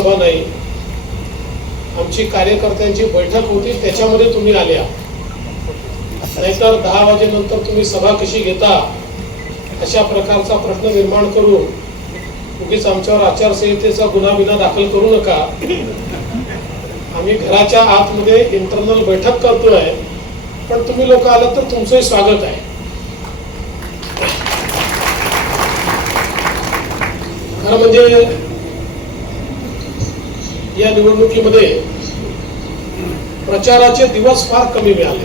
सभा नाही आमची कार्यकर्त्यांची बैठक होती त्याच्यामध्ये तुम्ही आल्या नाहीतर दहा वाजेनंतर तुम्ही सभा कशी घेता अशा प्रकारचा प्रश्न निर्माण करून उगीच आमच्यावर आचारसंहितेचा गुन्हा बिना दाखल करू नका आम्ही घराच्या आतमध्ये इंटरनल बैठक करतोय पण तुम्ही लोक आलात तर तुमचंही स्वागत आहे खरं म्हणजे या निवडणुकीमध्ये प्रचाराचे दिवस फार कमी मिळाले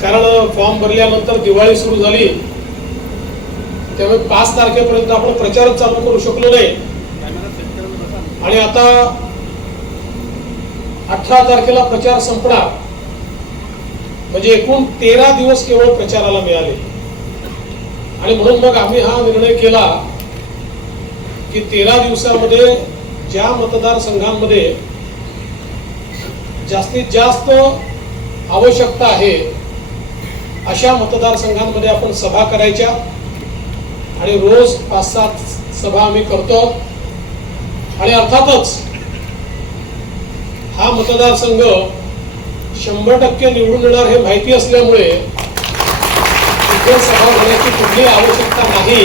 कारण फॉर्म भरल्यानंतर दिवाळी सुरू झाली त्यामुळे पाच तारखेपर्यंत आपण प्रचारच चालू करू शकलो नाही आणि आता अठरा तारखेला प्रचार संपला म्हणजे एकूण तेरा दिवस केवळ प्रचाराला मिळाले आणि म्हणून मग आम्ही हा निर्णय केला की तेरा दिवसामध्ये ज्या मतदारसंघांमध्ये जास्तीत जास्त आवश्यकता आहे अशा मतदारसंघांमध्ये आपण सभा करायच्या आणि रोज पाच सात सभा आम्ही करतो आणि अर्थातच हा मतदारसंघ शंभर टक्के निवडून येणार हे माहिती असल्यामुळे सभा होण्याची कुठली आवश्यकता नाही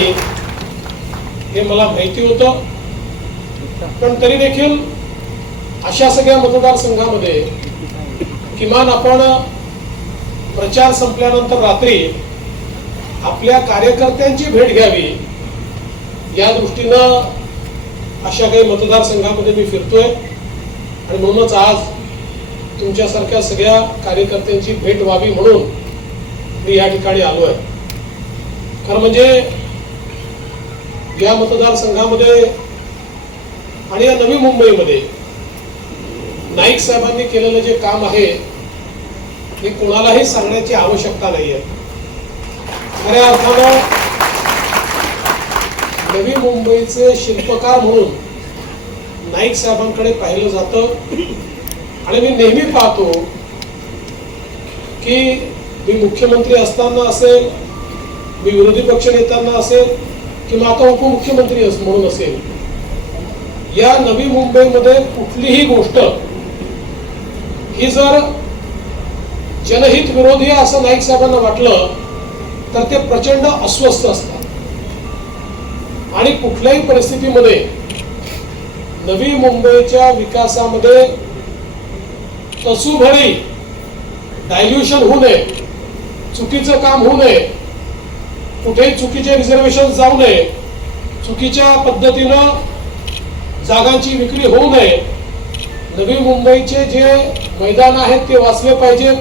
हे मला माहिती होतं पण तरी देखील अशा सगळ्या मतदारसंघामध्ये किमान आपण प्रचार संपल्यानंतर रात्री आपल्या कार्यकर्त्यांची भेट घ्यावी या दृष्टीनं अशा काही मतदारसंघामध्ये मी फिरतोय आणि म्हणूनच आज तुमच्यासारख्या सगळ्या कार्यकर्त्यांची भेट व्हावी म्हणून मी या ठिकाणी आलो आहे खरं म्हणजे या मतदारसंघामध्ये आणि या नवी मुंबईमध्ये नाईक साहेबांनी केलेलं जे काम आहे हे कोणालाही सांगण्याची आवश्यकता नाहीये खऱ्या अर्थानं नवी मुंबईचे शिल्पकार म्हणून नाईक साहेबांकडे पाहिलं जात आणि मी नेहमी पाहतो की मी मुख्यमंत्री असताना असेल मी विरोधी पक्ष नेताना असेल किंवा आता उपमुख्यमंत्री म्हणून असेल या नवी मुंबईमध्ये कुठलीही गोष्ट ही जर जनहित विरोधी असं नाईक साहेबांना वाटलं तर ते प्रचंड अस्वस्थ असतात आणि कुठल्याही परिस्थितीमध्ये नवी मुंबईच्या विकासामध्ये तसूभरी डायल्युशन होऊ नये चुकीचं काम होऊ नये कुठेही चुकीचे रिझर्वेशन जाऊ नये चुकीच्या पद्धतीनं जागांची विक्री होऊ नये नवी मुंबईचे जे मैदान आहेत ते वाचले पाहिजेत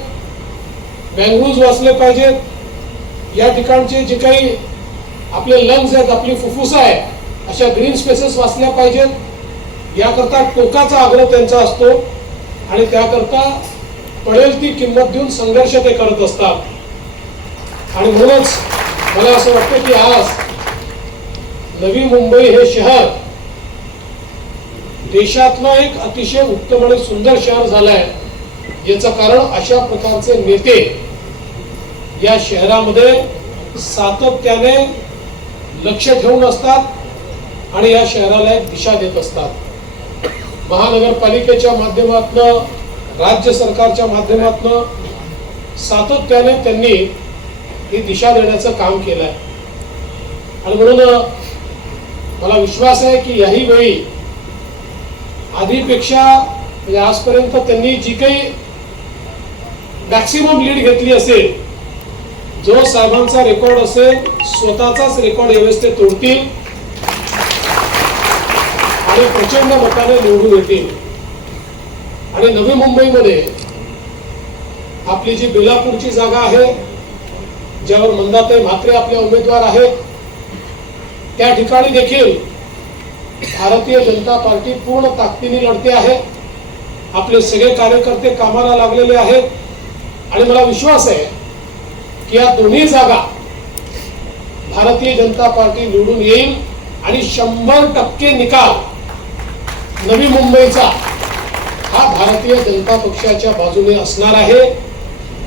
बँगलोज वाचले पाहिजेत या ठिकाणचे जे काही आपले लंग्स आहेत आपली फुफ्फुसा आहे अशा ग्रीन स्पेसेस वाचल्या पाहिजेत याकरता टोकाचा आग्रह त्यांचा असतो आणि त्याकरता पडेल ती किंमत देऊन संघर्ष ते करत असतात आणि म्हणूनच मला असं वाटतं की आज नवी मुंबई हे शहर देशातलं एक अतिशय उत्तम आणि सुंदर शहर झालाय आहे याचं कारण अशा प्रकारचे नेते या शहरामध्ये सातत्याने लक्ष ठेवून असतात आणि या शहराला एक दिशा देत असतात महानगरपालिकेच्या माध्यमातन राज्य सरकारच्या माध्यमातन सातत्याने त्यांनी ही दिशा देण्याचं काम केलंय आणि म्हणून मला विश्वास आहे की याही वेळी आधीपेक्षा म्हणजे आजपर्यंत त्यांनी जी काही मॅक्सिमम लीड घेतली असेल जो साहेबांचा रेकॉर्ड असेल स्वतःचाच रेकॉर्ड यावेळेस ते तोडतील आणि प्रचंड मताने निवडून येतील आणि नवी मुंबईमध्ये आपली जी बिल्हापूरची जागा आहे ज्यावर मंदाताई म्हात्रे आपले उमेदवार आहेत त्या ठिकाणी देखील भारतीय जनता पार्टी पूर्ण ताकदीने लढते आहे आपले सगळे कार्यकर्ते कामाला लागलेले आहेत आणि मला विश्वास आहे की या दोन्ही जागा भारतीय जनता पार्टी निवडून येईल आणि शंभर टक्के निकाल नवी मुंबईचा हा भारतीय जनता पक्षाच्या बाजूने असणार आहे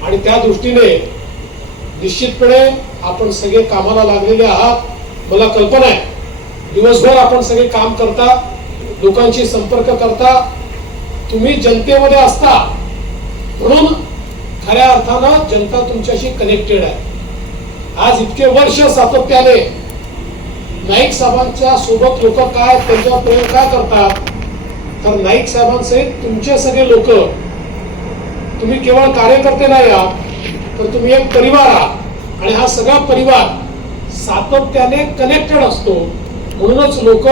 आणि त्या दृष्टीने निश्चितपणे आपण सगळे कामाला लागलेले आहात मला कल्पना आहे दिवसभर आपण सगळे काम करता लोकांशी संपर्क करता तुम्ही जनतेमध्ये असता म्हणून खऱ्या अर्थानं जनता तुमच्याशी कनेक्टेड आहे आज इतके वर्ष सातत्याने नाईक साहेबांच्या सोबत लोक काय त्यांच्या प्रयोग काय करतात तर नाईक साहेबांसहित तुमचे सगळे लोक तुम्ही केवळ कार्यकर्ते नाही आहात तर तुम्ही एक परिवार आहात आणि हा सगळा परिवार सातत्याने कनेक्टेड असतो म्हणूनच लोक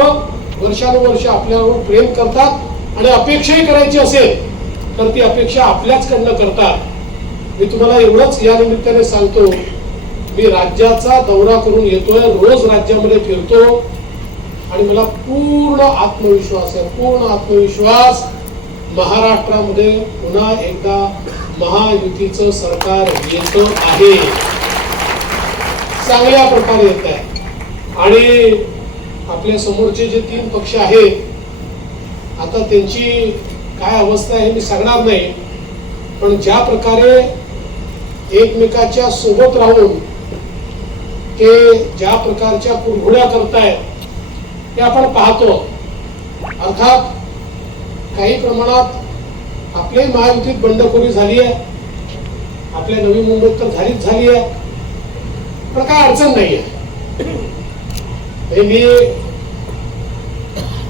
वर्षानुवर्ष आपल्यावर प्रेम करतात आणि अपेक्षाही करायची असेल तर ती अपेक्षा आपल्याच कडनं करतात मी तुम्हाला एवढंच या निमित्ताने सांगतो मी राज्याचा दौरा करून येतोय रोज राज्यामध्ये फिरतो आणि मला पूर्ण आत्मविश्वास आहे पूर्ण आत्मविश्वास महाराष्ट्रामध्ये पुन्हा एकदा महायुतीचं सरकार येत आहे चांगल्या प्रकारे येत आहे आणि आपल्या समोरचे जे तीन पक्ष आहेत आता त्यांची काय अवस्था आहे मी सांगणार नाही पण ज्या प्रकारे एकमेकाच्या सोबत राहून ते ज्या प्रकारच्या कुरघुड्या करतायत ते आपण पाहतो अर्थात काही प्रमाणात आपले महायुतीत बंडखोरी झाली आहे आपल्या नवी मुंबईत तर झालीच झाली आहे पण काय अडचण नाही आहे हे मी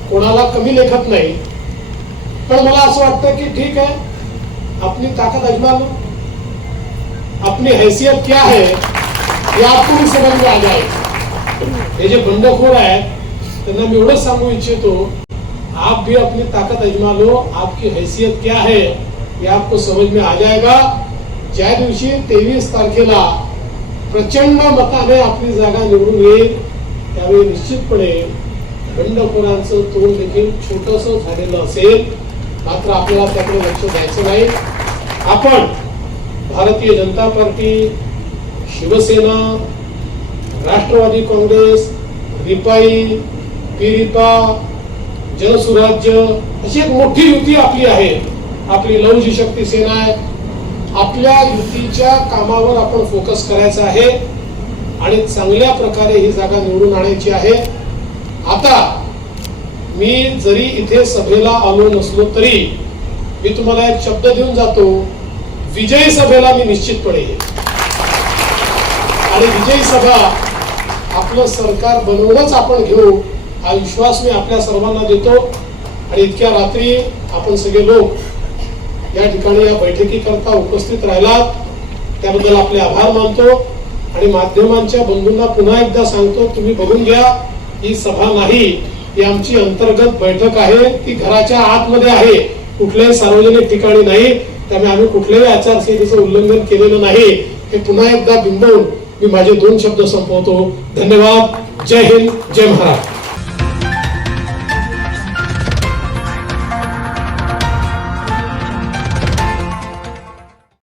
कोणाला कमी लेखत नाही पण मला असं वाटतं की ठीक आहे आपली ताकत अजमालो आपली हैसियत क्या है हे जे बंडखोर आहेत त्यांना मी एवढंच सांगू इच्छितो आप भी अपनी ताकत अजमा लो आपकी हैसियत क्या है ये आपको समझ में आ जाएगा ज्या दिवशी तेवीस तारखेला प्रचंड मताने आपली जागा निवडून येईल त्यावेळी निश्चितपणे बंडखोरांचं तोंड देखील छोटस झालेलं असेल मात्र आपल्याला त्याकडे लक्ष द्यायचं नाही आपण भारतीय जनता पार्टी शिवसेना राष्ट्रवादी काँग्रेस रिपाई पिरिपा जनसुराज्य अशी एक मोठी युती आपली आहे आपली लवजी शक्ती सेना आहे आपल्या युतीच्या कामावर आपण फोकस करायचा आहे आणि चांगल्या प्रकारे ही जागा निवडून आणायची आहे आता मी जरी इथे सभेला आलो नसलो तरी मी तुम्हाला एक शब्द देऊन जातो विजयी सभेला मी निश्चितपणे आणि विजयी सभा आपलं सरकार बनवूनच आपण घेऊ हा विश्वास मी आपल्या सर्वांना देतो आणि इतक्या रात्री आपण सगळे लोक या ठिकाणी या बैठकीकरता उपस्थित राहिलात त्याबद्दल आपले आभार मानतो आणि माध्यमांच्या बंधूंना पुन्हा एकदा सांगतो तुम्ही बघून घ्या ही सभा नाही ही आमची अंतर्गत बैठक आहे ती घराच्या आतमध्ये आहे कुठल्याही सार्वजनिक ठिकाणी नाही त्यामुळे आम्ही कुठल्याही आचारसंहितेचं उल्लंघन केलेलं नाही हे पुन्हा एकदा बिंबवून मी माझे दोन शब्द संपवतो धन्यवाद जय हिंद जय महाराष्ट्र